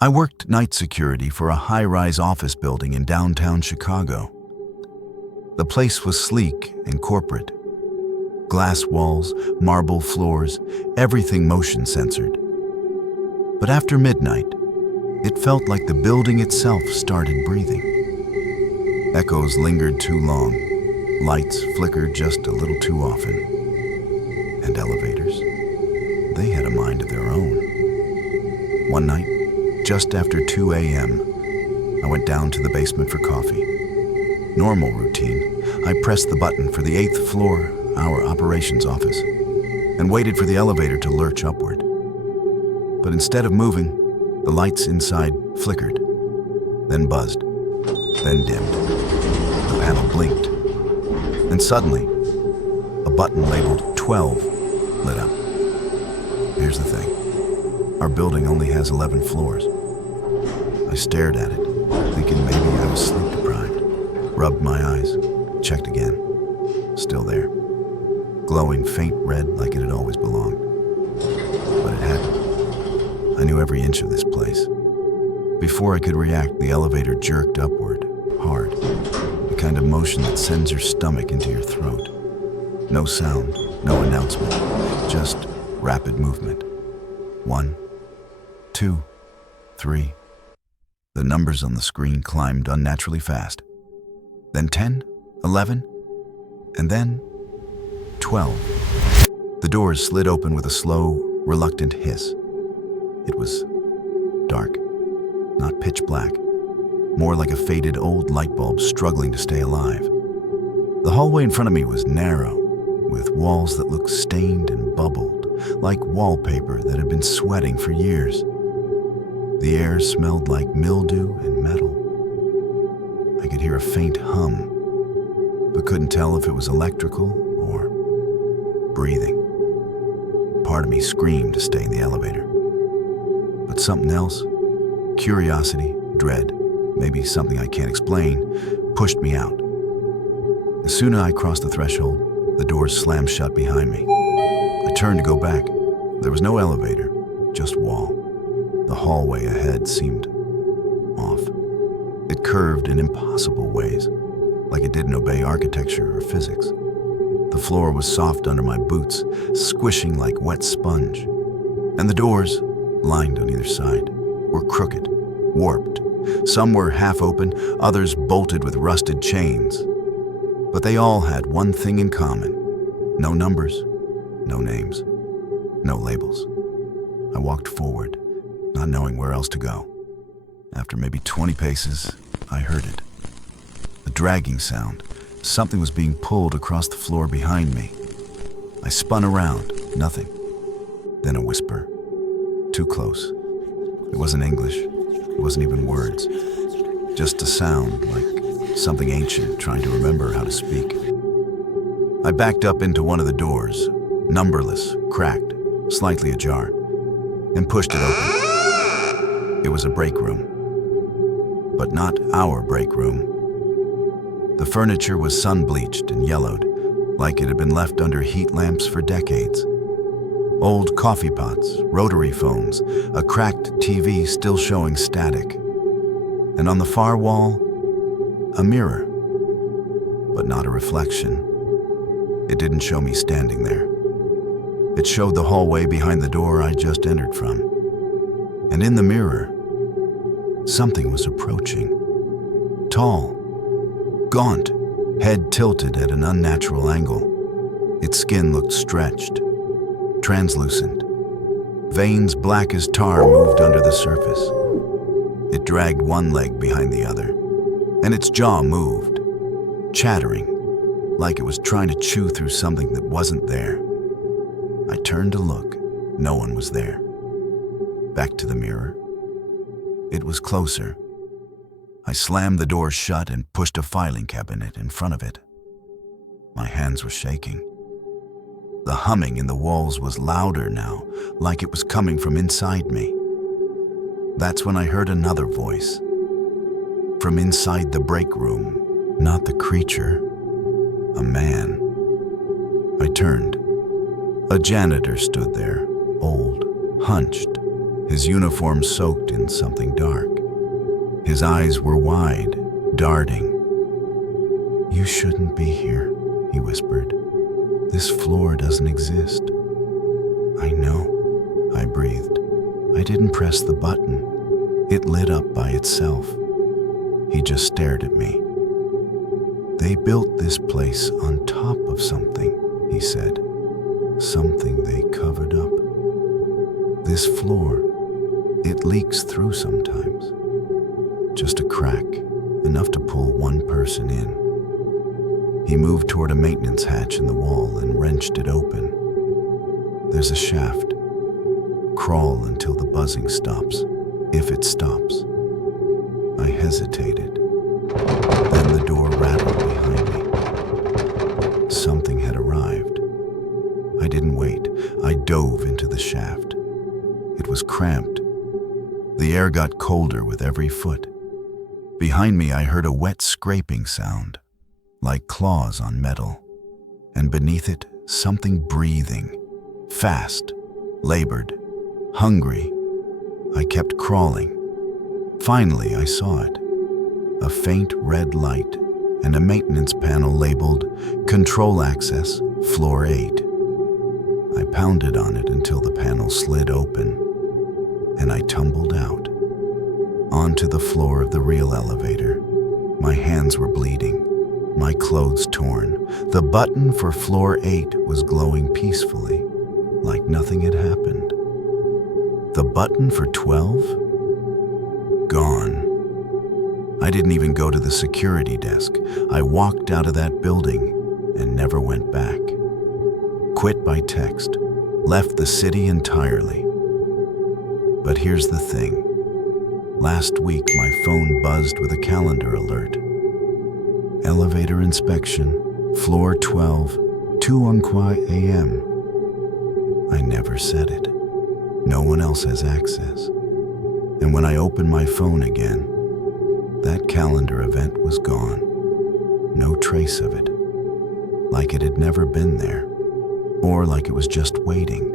I worked night security for a high-rise office building in downtown Chicago. The place was sleek and corporate. Glass walls, marble floors, everything motion censored. But after midnight, it felt like the building itself started breathing. Echoes lingered too long. Lights flickered just a little too often. And elevators, they had a mind of their own. One night, just after 2 a.m., I went down to the basement for coffee. Normal routine, I pressed the button for the 8th floor, our operations office, and waited for the elevator to lurch upward. But instead of moving, the lights inside flickered, then buzzed, then dimmed. The panel blinked, and suddenly, a button labeled 12 lit up. Here's the thing. Our building only has 11 floors. I stared at it, thinking maybe I was sleep deprived. Rubbed my eyes, checked again. Still there. Glowing faint red like it had always belonged. But it hadn't. I knew every inch of this place. Before I could react, the elevator jerked upward, hard. The kind of motion that sends your stomach into your throat. No sound, no announcement, just rapid movement. 1, 2, 3. The numbers on the screen climbed unnaturally fast. Then 10, 11, and then 12. The doors slid open with a slow, reluctant hiss. It was dark, not pitch black, more like a faded old light bulb struggling to stay alive. The hallway in front of me was narrow, with walls that looked stained and bubbled, like wallpaper that had been sweating for years. The air smelled like mildew and metal. I could hear a faint hum, but couldn't tell if it was electrical or breathing. Part of me screamed to stay in the elevator. But something else, curiosity, dread, maybe something I can't explain, pushed me out. As soon as I crossed the threshold, the doors slammed shut behind me. I turned to go back. There was no elevator, just wall. The hallway ahead seemed off. It curved in impossible ways, like it didn't obey architecture or physics. The floor was soft under my boots, squishing like wet sponge. And the doors, lined on either side, were crooked, warped. Some were half open, others bolted with rusted chains. But they all had one thing in common. No numbers, no names, no labels. I walked forward, not knowing where else to go. After maybe 20 paces, I heard it. A dragging sound. Something was being pulled across the floor behind me. I spun around, nothing. Then a whisper. Too close. It wasn't English. It wasn't even words. Just a sound, like something ancient trying to remember how to speak. I backed up into one of the doors, numberless, cracked, slightly ajar, and pushed it open. It was a break room. But not our break room. The furniture was sun-bleached and yellowed, like it had been left under heat lamps for decades. Old coffee pots, rotary phones, a cracked TV still showing static. And on the far wall, a mirror, but not a reflection. It didn't show me standing there. It showed the hallway behind the door I just entered from. And in the mirror, something was approaching. Tall, gaunt, head tilted at an unnatural angle. Its skin looked stretched, translucent. Veins black as tar moved under the surface. It dragged one leg behind the other, and its jaw moved, chattering, like it was trying to chew through something that wasn't there. I turned to look. No one was there. Back to the mirror. It was closer. I slammed the door shut and pushed a filing cabinet in front of it. My hands were shaking. The humming in the walls was louder now, like it was coming from inside me. That's when I heard another voice. From inside the break room, not the creature, a man. I turned. A janitor stood there, old, hunched, his uniform soaked in something dark. His eyes were wide, darting. "You shouldn't be here," he whispered. "This floor doesn't exist." "I know," I breathed. "I didn't press the button. It lit up by itself." He just stared at me. "They built this place on top of something," he said. "Something they covered up. This floor, it leaks through sometimes. Just a crack, enough to pull one person in." He moved toward a maintenance hatch in the wall and wrenched it open. "There's a shaft. Crawl until the buzzing stops, if it stops." I hesitated. Then the door rattled behind me. Something had arrived. I didn't wait. I dove into the shaft. It was cramped. The air got colder with every foot. Behind me, I heard a wet scraping sound, like claws on metal. And beneath it, something breathing, fast, labored, hungry. I kept crawling. Finally, I saw it. A faint red light and a maintenance panel labeled Control Access, Floor 8. I pounded on it until the panel slid open, and I tumbled out. Onto the floor of the real elevator. My hands were bleeding, my clothes torn. The button for floor 8 was glowing peacefully, like nothing had happened. The button for 12? Gone. I didn't even go to the security desk. I walked out of that building and never went back. Quit by text. Left the city entirely. But here's the thing. Last week, my phone buzzed with a calendar alert. Elevator inspection, floor 12, 2:15 a.m. I never said it. No one else has access. And when I opened my phone again, that calendar event was gone. No trace of it. Like it had never been there. Or like it was just waiting.